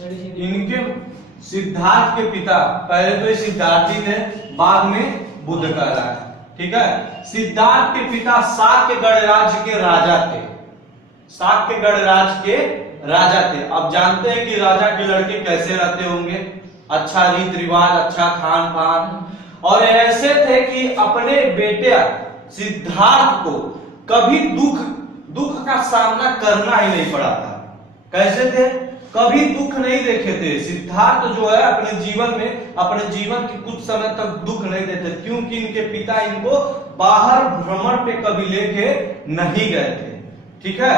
इनके सिद्धार्थ के पिता, पहले तो ये सिद्धार्थी थे, बाद में बुद्ध कहलाए। ठीक है, सिद्धार्थ के पिता शाक्य गणराज्य के राजा थे। शाक्य गणराज्य के राजा थे। अब जानते हैं कि राजा के लड़के कैसे रहते होंगे, अच्छा रीत रिवाज, अच्छा खान पान, और ऐसे थे कि अपने बेटे सिद्धार्थ को कभी दुख का सामना करना ही नहीं पड़ा था। कैसे थे? कभी दुख नहीं देखे थे। सिद्धार्थ जो है अपने जीवन के कुछ समय तक दुख नहीं देते, क्योंकि इनके पिता इनको बाहर भ्रमण पे कभी लेके नहीं गए थे। ठीक है,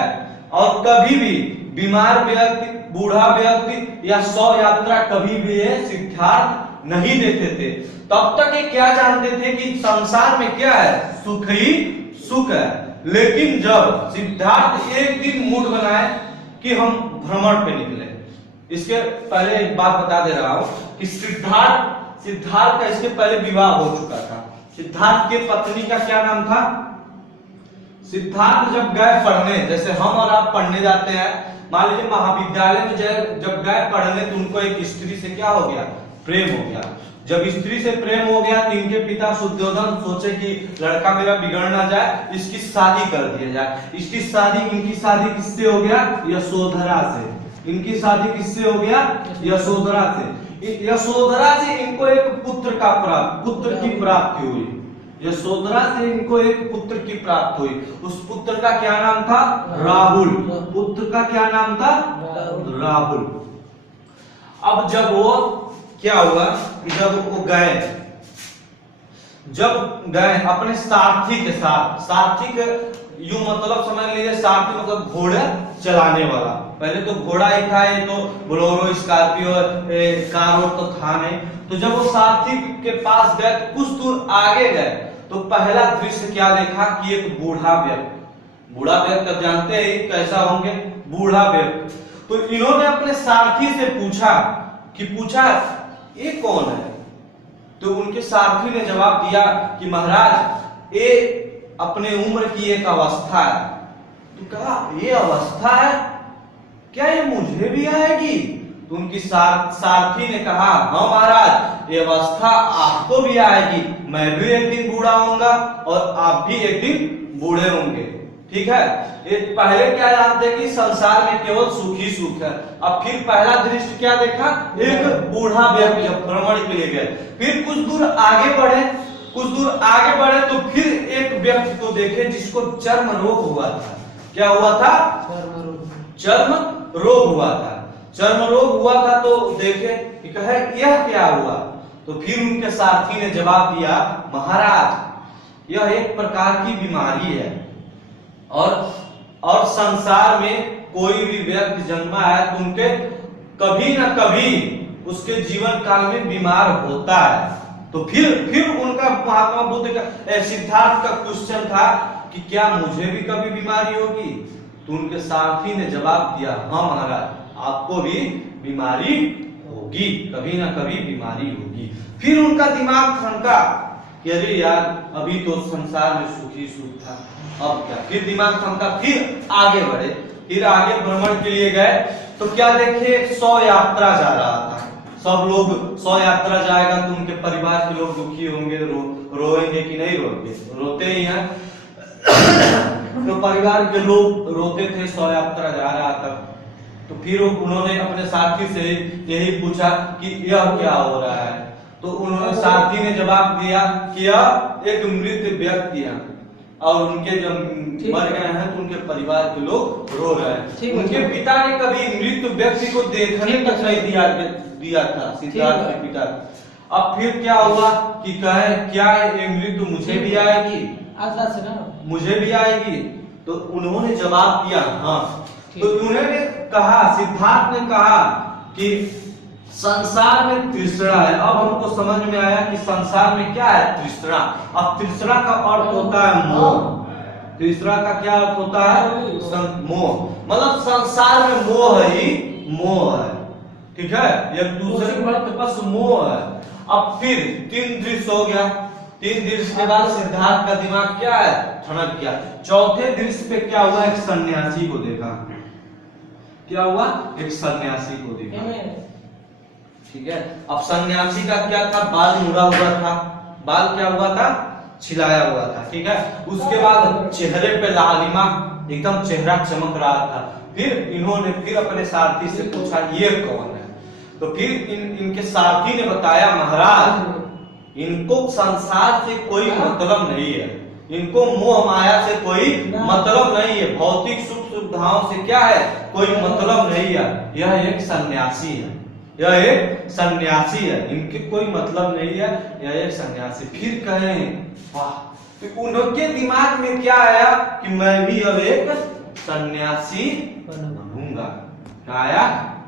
और कभी भी बीमार व्यक्ति, बूढ़ा व्यक्ति या 100 यात्रा कभी भी ये सिद्धार्थ नहीं देते थे। तब तक ये क्या जानते थे कि संसार में क्या है, सुख ही सुख है। लेकिन जब सिद्धार्थ एक दिन मूड बनाए कि हम भ्रमण पे निकले, इसके पहले एक बात बता दे रहा हूं कि सिद्धार्थ का इसके पहले विवाह हो चुका था। सिद्धार्थ के पत्नी का क्या नाम था? सिद्धार्थ जब गए पढ़ने, जैसे हम और आप पढ़ने जाते हैं, मान लीजिए महाविद्यालय में जब गए पढ़ने, तो उनको एक स्त्री से क्या हो गया, प्रेम हो गया। जब स्त्री से प्रेम हो गया तो इनके पिता शुद्धोधन सोचे कि लड़का मेरा बिगड़ ना जाए, इसकी शादी कर दिया जाए। इनकी शादी किससे हो गया? यशोधरा से। इनकी शादी किससे हो गया? यशोधरा से। यशोधरा से इनको एक पुत्र की प्राप्ति हुई। यशोधरा से इनको एक पुत्र की प्राप्त हुई। उस पुत्र का क्या नाम था? राहुल। पुत्र का क्या नाम था? राहुल। अब जब वो क्या हुआ कि जब वो गए अपने सारथी के साथ, सारथी के यूं मतलब समझ लीजिए, सारथी मतलब घोड़े चलाने वाला। पहले तो घोड़ा ही था, ये तो बोलेरो, स्कॉर्पियो, कार तो था नहीं। तो जब वो सारथी के पास गए, कुछ दूर आगे गए, तो पहला दृश्य क्या देखा कि एक बूढ़ा व्यक्ति, अब जानते हैं कैसा होंगे, बूढ़ा व्यक्ति। तो इन्होंने अपने सारथी से पूछा ये कौन है? तो उनके सारथी ने जवाब दिया कि महाराज, ये अपने उम्र की एक अवस्था है। तो कहा ये अवस्था है, क्या ये मुझे भी आएगी? तो उनकी सारथी ने कहा हाँ महाराज, ये अवस्था आपको भी आएगी, मैं भी एक दिन बूढ़ा होऊंगा और आप भी एक दिन बूढ़े होंगे। ठीक है, ये पहले क्या जानते कि संसार में केवल सुख ही सुख है। अब फिर पहला दृश्य क्या देखा, एक बूढ़ा व्यक्ति जब भ्रमण के लिए गए, फिर कुछ दूर आगे बढ़े तो फिर एक व्यक्ति को देखे जिसको चर्म रोग हुआ था। क्या हुआ था? चर्म रोग हुआ था। चर्म रोग हुआ था तो देखे कि कहे यह क्या हुआ? तो फिर उनके सारथी ने जवाब दिया महाराज, यह एक प्रकार की बीमारी है, और संसार में कोई भी व्यक्ति जन्मा है तो उनके कभी ना कभी उसके जीवन काल में बीमार होता है। तो फिर उनका महात्मा बुद्ध का, सिद्धार्थ का क्वेश्चन था कि क्या मुझे भी कभी बीमारी होगी? तो उनके सारथी ने जवाब दिया हाँ महाराज, आपको भी बीमारी होगी, कभी ना कभी बीमारी होगी। फिर उनका दिमाग ठनका कि अरे यार, अभी तो संसार में सुख ही सुख था, अब क्या? फिर दिमाग थमका, फिर आगे बढ़े, फिर आगे भ्रमण के लिए गए तो क्या देखे, 100 यात्रा जा रहा था। सब लोग 100 यात्रा जाएगा तो उनके परिवार के लोग दुखी होंगे, रोएंगे कि नहीं रोएंगे? रोते ही हैं। तो परिवार के लोग रोते थे, 100 यात्रा जा रहा था। तो फिर उन्होंने अपने साथी से यही पूछा कि यह क्या हो रहा है? तो उन्होंने साथी ने जवाब दिया कि यह एक मृत व्यक्ति है और उनके जब मर गए हैं तो उनके परिवार के लोग रो रहे हैं। उनके पिता ने कभी मृत व्यक्ति को देखने तक नहीं दिया था, सिद्धार्थ के पिता। अब फिर क्या हुआ कि कहे क्या ये मृत्यु मुझे भी आएगी? मुझे भी आएगी? तो उन्होंने जवाब दिया हाँ। तो उन्होंने कहा, सिद्धार्थ ने कहा कि संसार में तृष्णा है। अब हमको समझ में आया कि संसार में क्या है, तृष्णा। अब तृष्णा का अर्थ होता है मोह। तृष्णा का क्या अर्थ होता है? मोह। मतलब संसार में मोह ही मोह है। ठीक है, एक दूसरे के बस मोह है। अब फिर 3 दृश्य हो गया। 3 दृश्य के बाद सिद्धार्थ का दिमाग क्या है, ठनक गया। चौथे दृश्य पे क्या हुआ, एक सन्यासी को देखा क्या हुआ, एक सन्यासी को देखा। ठीक है, अब सन्यासी का क्या था, बाल मुड़ा हुआ था, बाल क्या हुआ था, छिलाया हुआ था। ठीक है, उसके बाद चेहरे पे लालिमा, एकदम चेहरा चमक रहा था। फिर इन्होंने फिर अपने सारथी से पूछा ये कौन है, तो फिर इनके सारथी ने बताया महाराज इनको संसार से कोई मतलब नहीं है, इनको मोह माया से कोई मतलब नहीं है, भौतिक सुख सुविधाओं से क्या है कोई मतलब नहीं है, यह एक सन्यासी है, यह एक सन्यासी है, इनके कोई मतलब नहीं है, यह एक सन्यासी। फिर कहें वाह, तो उनके दिमाग में क्या आया कि मैं भी अब एक सन्यासी बनूंगा। क्या आया,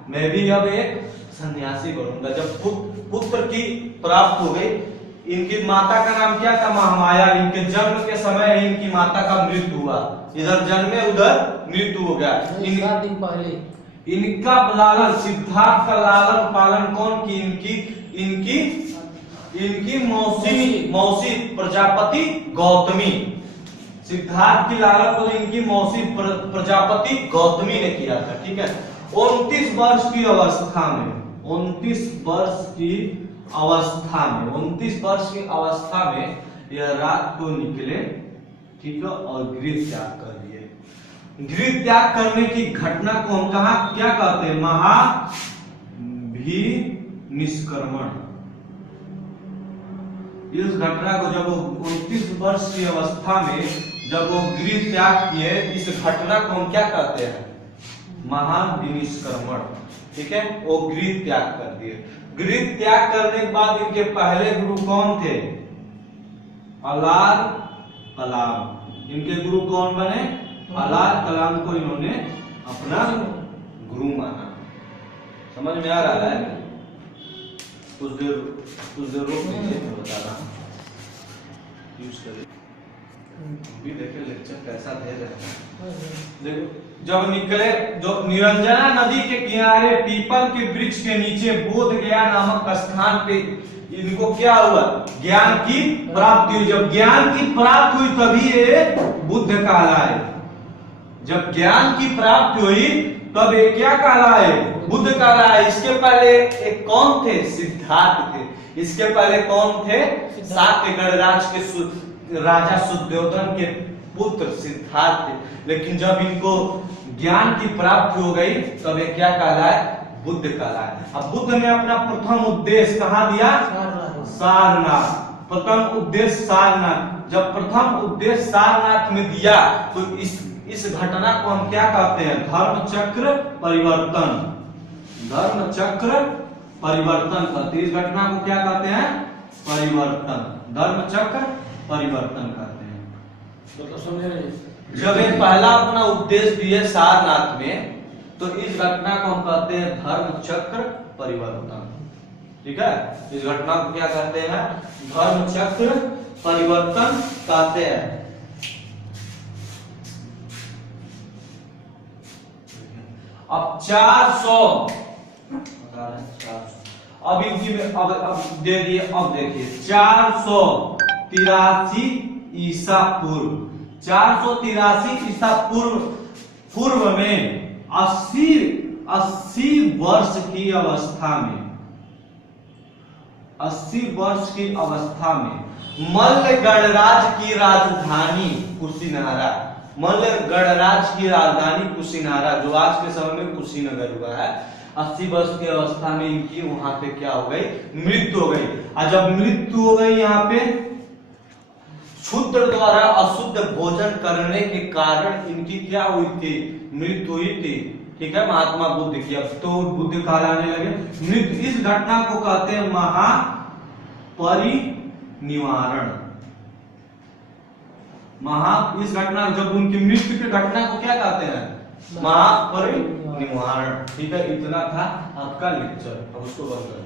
मैं भी अब एक सन्यासी बनूंगा। जब पुत्र की प्राप्त हो गई, इनकी माता का नाम क्या था, महामाया। इनके जन्म के समय इनकी माता का मृत्यु हुआ, इधर जन्मे उधर मृत्यु हो गया। 7 दिन पहले इनका लालन, सिद्धार्थ का लालन पालन कौन की, इनकी मौसी प्रजापति गौतमी। सिद्धार्थ की लालन को इनकी मौसी प्रजापति गौतमी ने किया था। ठीक है, 29 वर्ष की अवस्था में 29 वर्ष की अवस्था में यह रात को निकले। ठीक है, और गृह त्याग कर दिए। गृह त्याग करने की घटना को हम कहा क्या कहते हैं, महाभिनिष्क्रमण। इस घटना को जब वो 29 वर्ष की अवस्था में जब वो गृह त्याग किए, इस घटना को हम क्या कहते हैं, महाभिनिष्क्रमण। ठीक है, वो गृह त्याग कर दिए। गृह त्याग करने के बाद इनके पहले गुरु कौन थे, अलार कलाम। इनके गुरु कौन बने, अलार कलाम को इन्होंने अपना गुरु माना। समझ में आ रहा है, कुछ देर रोक दीजिए, मैं बता रहा हूँ, यूज करिए। भी देखे लेक्चर कैसा दे रहे हैं। देखो, जब निकले, जो निरंजना नदी के किनारे पीपल के वृक्ष के नीचे बोध गया नामक स्थान पे इनको क्या हुआ, ज्ञान की प्राप्ति हुई। जब ज्ञान की प्राप्ति हुई तभी ये बुद्ध कहलाए। जब ज्ञान की प्राप्ति हुई तब ये क्या कहलाए, बुद्ध कहलाए। इसके पहले एक कौन थे, सिद्धार्थ थे। इसके पहले कौन थे, शाक्य गणराज के राजा शुद्धोधन के पुत्र सिद्धार्थ थे। लेकिन जब इनको ज्ञान की प्राप्ति हो गई तब ये क्या कहलाए, बुद्ध कहलाए। अब बुद्ध ने अपना प्रथम उद्देश्य कहाँ दिया, सारनाथ। प्रथम उद्देश्य सारनाथ। जब प्रथम उद्देश्य सारनाथ में दिया तो इस घटना को हम क्या कहते हैं, धर्म चक्र परिवर्तन। धर्म चक्र परिवर्तन कहते हैं। इस घटना को क्या कहते हैं, परिवर्तन। धर्म चक्र परिवर्तन करते हैं। तो समझ रहे, जब एक पहला अपना उपदेश दिए सारनाथ में तो इस घटना को हम कहते हैं धर्म चक्र परिवर्तन। ठीक है, इस घटना को क्या कहते हैं, धर्म चक्र परिवर्तन कहते हैं। अब 400 अब इनकी अब दे दिए। अब देखिए 483 ईसा पूर्व, 483 ईसा पूर्व में 80 वर्ष की अवस्था में 80 वर्ष की अवस्था में मल्ल गणराज की राजधानी कुशीनहरा, मल्ल गणराज की राजधानी कुशीनहरा जो आज के समय में कुशीनगर हुआ है, 80 वर्ष की अवस्था में इनकी वहां पे क्या हो गई, मृत्यु हो गई। और जब मृत्यु हो गई यहाँ पे शूद्र द्वारा अशुद्ध भोजन करने के कारण इनकी क्या हुई थी, मृत्यु हुई थी। ठीक है, महात्मा बुद्ध की। अब तो बुद्ध कहलाने लगे। मृत्यु, इस घटना को कहते हैं महापरिनिवारण। इस घटना, जब उनकी मृत्यु की घटना को क्या कहते हैं, महापरिनिवारण। ठीक है, इतना था आपका लेक्चर। अब उसको बंद कर